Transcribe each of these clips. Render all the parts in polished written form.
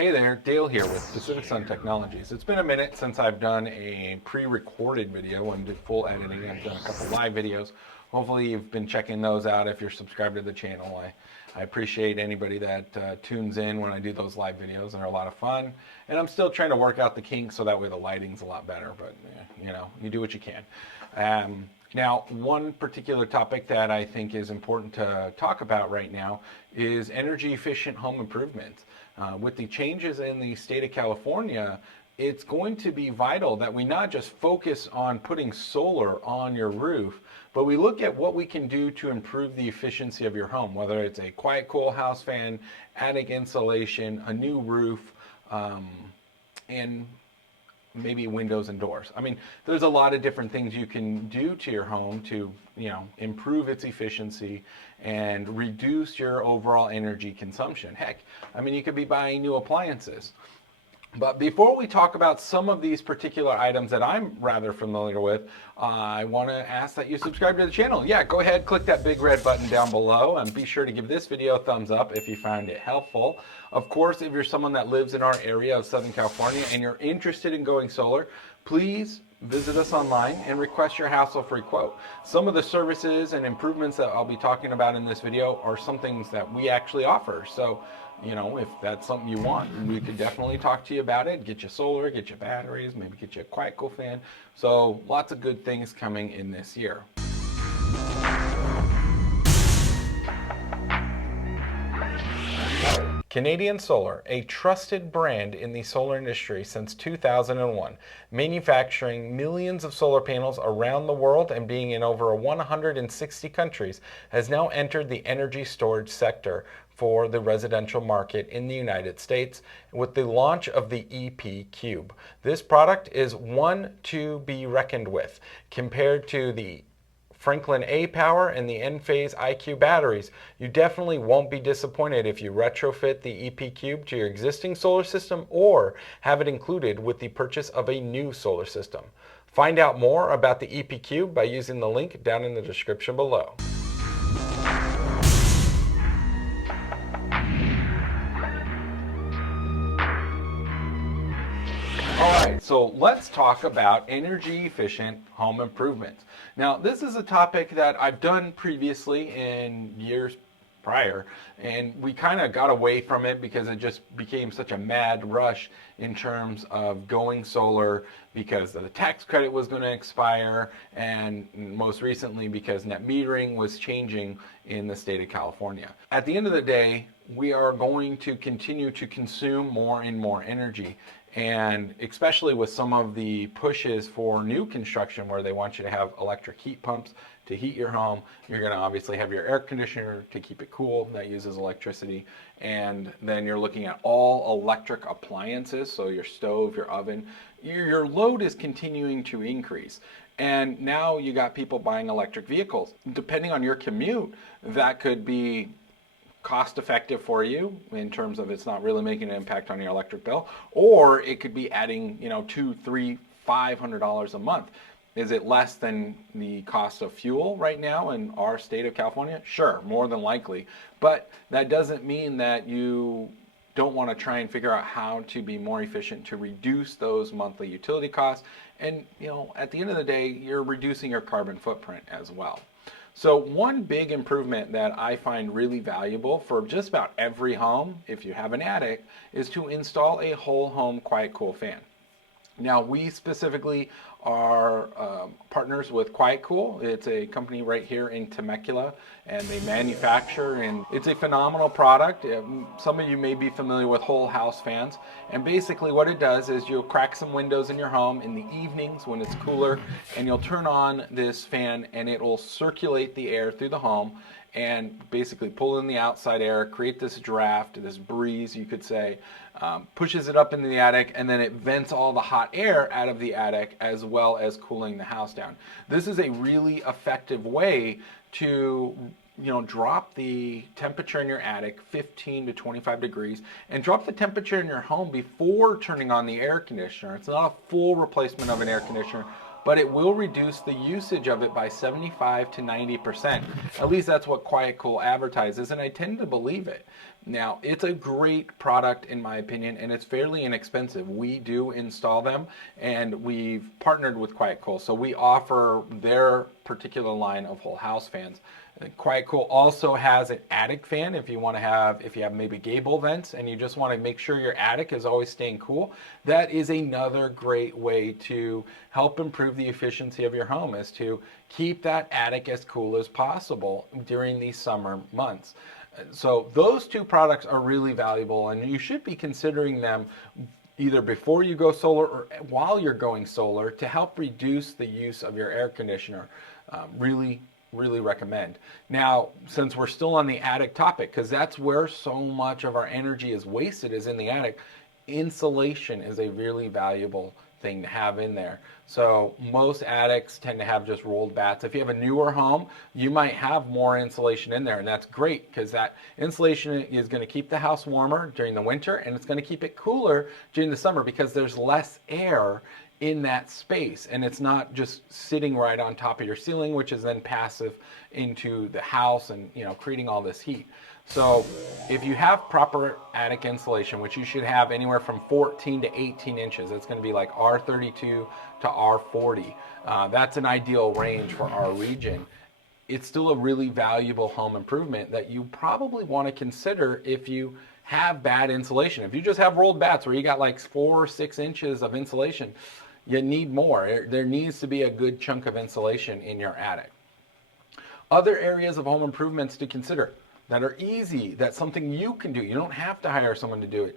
Hey there, Dale here with Pacific Sun Technologies. It's been a minute since I've done a pre-recorded video and did full editing. I've done a couple live videos. Hopefully you've been checking those out if you're subscribed to the channel. I appreciate anybody that tunes in when I do those live videos. They're a lot of fun. And I'm still trying to work out the kinks so that way the lighting's a lot better, but you know, you do what you can. Now, one particular topic that I think is important to talk about right now is energy efficient home improvements. With the changes in the state of California, it's going to be vital that we not just focus on putting solar on your roof, but we look at what we can do to improve the efficiency of your home, whether it's a QuietCool house fan, attic insulation, a new roof, and maybe windows and doors. I mean, there's a lot of different things you can do to your home to, improve its efficiency and reduce your overall energy consumption. Heck, I mean, you could be buying new appliances. But before we talk about some of these particular items that I'm rather familiar with, I want to ask that you subscribe to the channel. Yeah, go ahead, click that big red button down below, and be sure to give this video a thumbs up if you found it helpful. Of course, if you're someone that lives in our area of Southern California and you're interested in going solar, please visit us online and request your hassle-free quote. Some of the services and improvements that I'll be talking about in this video are some things that we actually offer. So, if that's something you want, we could definitely talk to you about it, get you solar, get you batteries, maybe get you a QuietCool fan. So lots of good things coming in this year. Canadian Solar, a trusted brand in the solar industry since 2001, manufacturing millions of solar panels around the world and being in over 160 countries, has now entered the energy storage sector for the residential market in the United States with the launch of the EP Cube. This product is one to be reckoned with compared to the Franklin A Power and the Enphase IQ batteries. You definitely won't be disappointed if you retrofit the EP Cube to your existing solar system or have it included with the purchase of a new solar system. Find out more about the EP Cube by using the link down in the description below. Alright, so let's talk about energy efficient home improvements. Now, this is a topic that I've done previously in years prior, and we kind of got away from it because it just became such a mad rush in terms of going solar because the tax credit was going to expire, and most recently because net metering was changing in the state of California. At the end of the day, we are going to continue to consume more and more energy. And especially with some of the pushes for new construction where they want you to have electric heat pumps to heat your home, you're going to obviously have your air conditioner to keep it cool that uses electricity, and then you're looking at all electric appliances, so your stove, your oven, your load is continuing to increase. And now you got people buying electric vehicles. Depending on your commute, that could be cost effective for you in terms of it's not really making an impact on your electric bill, or it could be adding $200, $300, $500 a month. Is it less than the cost of fuel right now in our state of California? Sure, more than likely, but that doesn't mean that you don't want to try and figure out how to be more efficient to reduce those monthly utility costs. And at the end of the day, you're reducing your carbon footprint as well. So one big improvement that I find really valuable for just about every home, if you have an attic, is to install a whole home QuietCool fan. Now, we specifically are partners with QuietCool. It's a company right here in Temecula, and they manufacture, and it's a phenomenal product. Some of you may be familiar with whole house fans, and basically what it does is you'll crack some windows in your home in the evenings when it's cooler, and you'll turn on this fan and it will circulate the air through the home and basically pull in the outside air, create this draft, this breeze, you could say, pushes it up into the attic, and then it vents all the hot air out of the attic as well as cooling the house down. This is a really effective way to drop the temperature in your attic 15 to 25 degrees and drop the temperature in your home before turning on the air conditioner. It's not a full replacement of an air conditioner, but it will reduce the usage of it by 75 to 90%. At least that's what QuietCool advertises, and I tend to believe it Now, it's a great product in my opinion, and it's fairly inexpensive. We do install them, and we've partnered with QuietCool, so we offer their particular line of whole house fans. QuietCool also has an attic fan if you want to have, if you have maybe gable vents and you just want to make sure your attic is always staying cool. That is another great way to help improve the efficiency of your home, is to keep that attic as cool as possible during these summer months. So those two products are really valuable, and you should be considering them either before you go solar or while you're going solar to help reduce the use of your air conditioner. Really recommend. Now, since we're still on the attic topic, because that's where so much of our energy is wasted, is in the attic, insulation is a really valuable thing to have in there. So most attics tend to have just rolled bats. If you have a newer home, you might have more insulation in there, and that's great because that insulation is going to keep the house warmer during the winter, and it's going to keep it cooler during the summer because there's less air in that space, and it's not just sitting right on top of your ceiling, which is then passive into the house and, you know, creating all this heat. So if you have proper attic insulation, which you should have anywhere from 14 to 18 inches, it's going to be like R32 to R40. That's an ideal range for our region. It's still a really valuable home improvement that you probably want to consider if you have bad insulation. If you just have rolled bats where you got like 4 or 6 inches of insulation, you need more. There needs to be a good chunk of insulation in your attic. Other areas of home improvements to consider that are easy, that's something you can do. You don't have to hire someone to do it.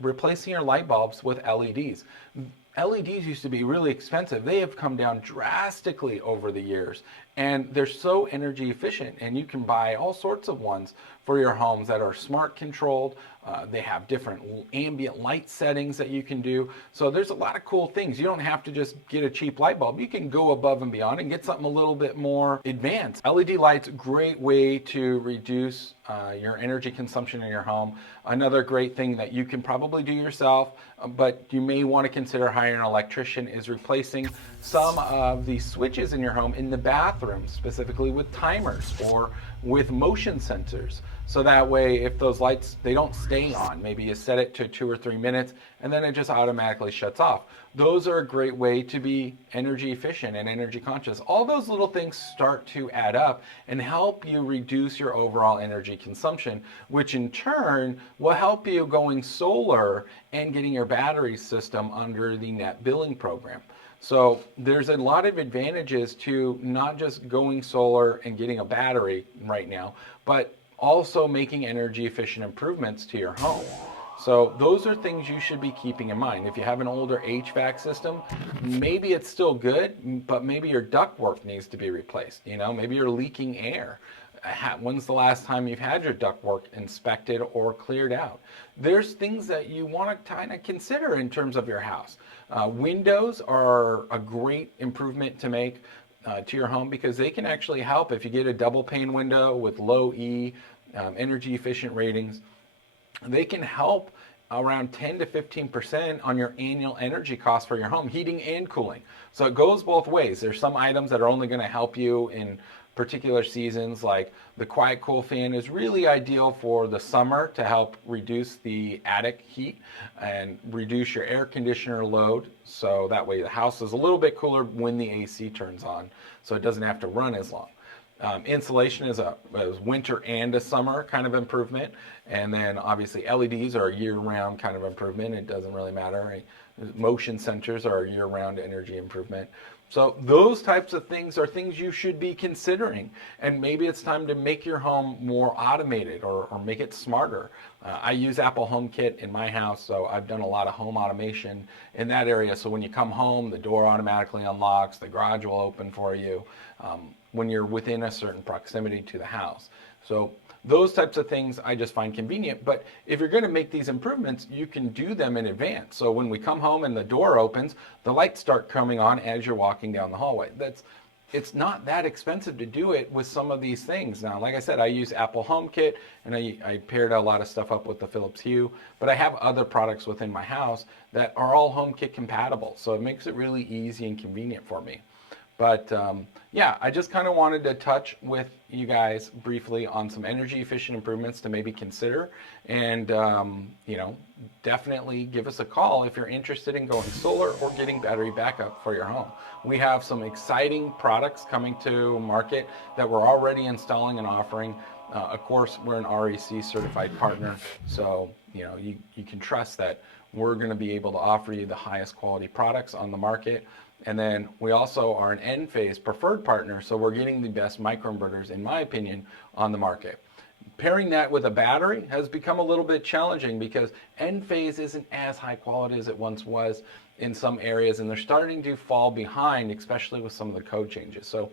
Replacing your light bulbs with LEDs. LEDs used to be really expensive. They have come down drastically over the years, and they're so energy efficient, and you can buy all sorts of ones for your homes that are smart controlled. They have different ambient light settings that you can do. So there's a lot of cool things. You don't have to just get a cheap light bulb. You can go above and beyond and get something a little bit more advanced. LED lights, great way to reduce your energy consumption in your home. Another great thing that you can probably do yourself, but you may want to consider hiring an electrician, is replacing some of the switches in your home in the bathroom, specifically with timers or with motion sensors. So that way, if those lights, they don't stay on, maybe you set it to 2 or 3 minutes and then it just automatically shuts off. Those are a great way to be energy efficient and energy conscious. All those little things start to add up and help you reduce your overall energy consumption, which in turn will help you going solar and getting your battery system under the net billing program. So there's a lot of advantages to not just going solar and getting a battery right now, but also making energy efficient improvements to your home. So those are things you should be keeping in mind. If you have an older HVAC system, maybe it's still good, but maybe your ductwork needs to be replaced. You know, maybe you're leaking air. When's the last time you've had your ductwork inspected or cleared out? There's things that you want to kind of consider in terms of your house. Windows are a great improvement to make to your home because they can actually help if you get a double pane window with low E, energy efficient ratings. They can help around 10 to 15% on your annual energy cost for your home, heating and cooling. So it goes both ways. There's some items that are only going to help you in particular seasons, like the QuietCool fan is really ideal for the summer to help reduce the attic heat and reduce your air conditioner load. So that way the house is a little bit cooler when the AC turns on, so it doesn't have to run as long. Insulation is a winter and a summer kind of improvement. And then obviously LEDs are a year-round kind of improvement. It doesn't really matter. Right? Motion sensors are a year-round energy improvement. So those types of things are things you should be considering. And maybe it's time to make your home more automated or make it smarter. I use Apple HomeKit in my house, so I've done a lot of home automation in that area. So when you come home, the door automatically unlocks, the garage will open for you when you're within a certain proximity to the house. So those types of things I just find convenient. But if you're going to make these improvements, you can do them in advance. So when we come home and the door opens, the lights start coming on as you're walking down the hallway. It's not that expensive to do it with some of these things. Now, like I said, I use Apple HomeKit, and I paired a lot of stuff up with the Philips Hue, but I have other products within my house that are all HomeKit compatible. So it makes it really easy and convenient for me. But yeah, I just kind of wanted to touch with you guys briefly on some energy efficient improvements to maybe consider. And, you know, definitely give us a call if you're interested in going solar or getting battery backup for your home. We have some exciting products coming to market that we're already installing and offering. Of course, we're an REC certified partner, so you know you can trust that we're going to be able to offer you the highest quality products on the market. And then we also are an N-phase preferred partner, so we're getting the best microinverters, in my opinion, on the market. Pairing that with a battery has become a little bit challenging because N-phase isn't as high quality as it once was in some areas, and they're starting to fall behind, especially with some of the code changes. So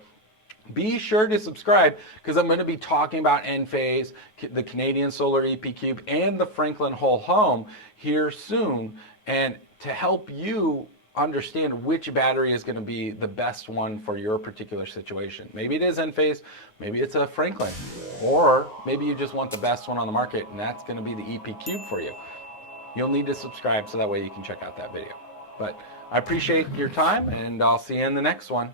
be sure to subscribe because I'm going to be talking about N-phase, the Canadian Solar EP Cube, and the Franklin Whole Home here soon, and to help you understand which battery is going to be the best one for your particular situation. Maybe it is N-phase, maybe it's a Franklin, or maybe you just want the best one on the market, and that's going to be the EP Cube for you. You'll need to subscribe so that way you can check out that video. But I appreciate your time, and I'll see you in the next one.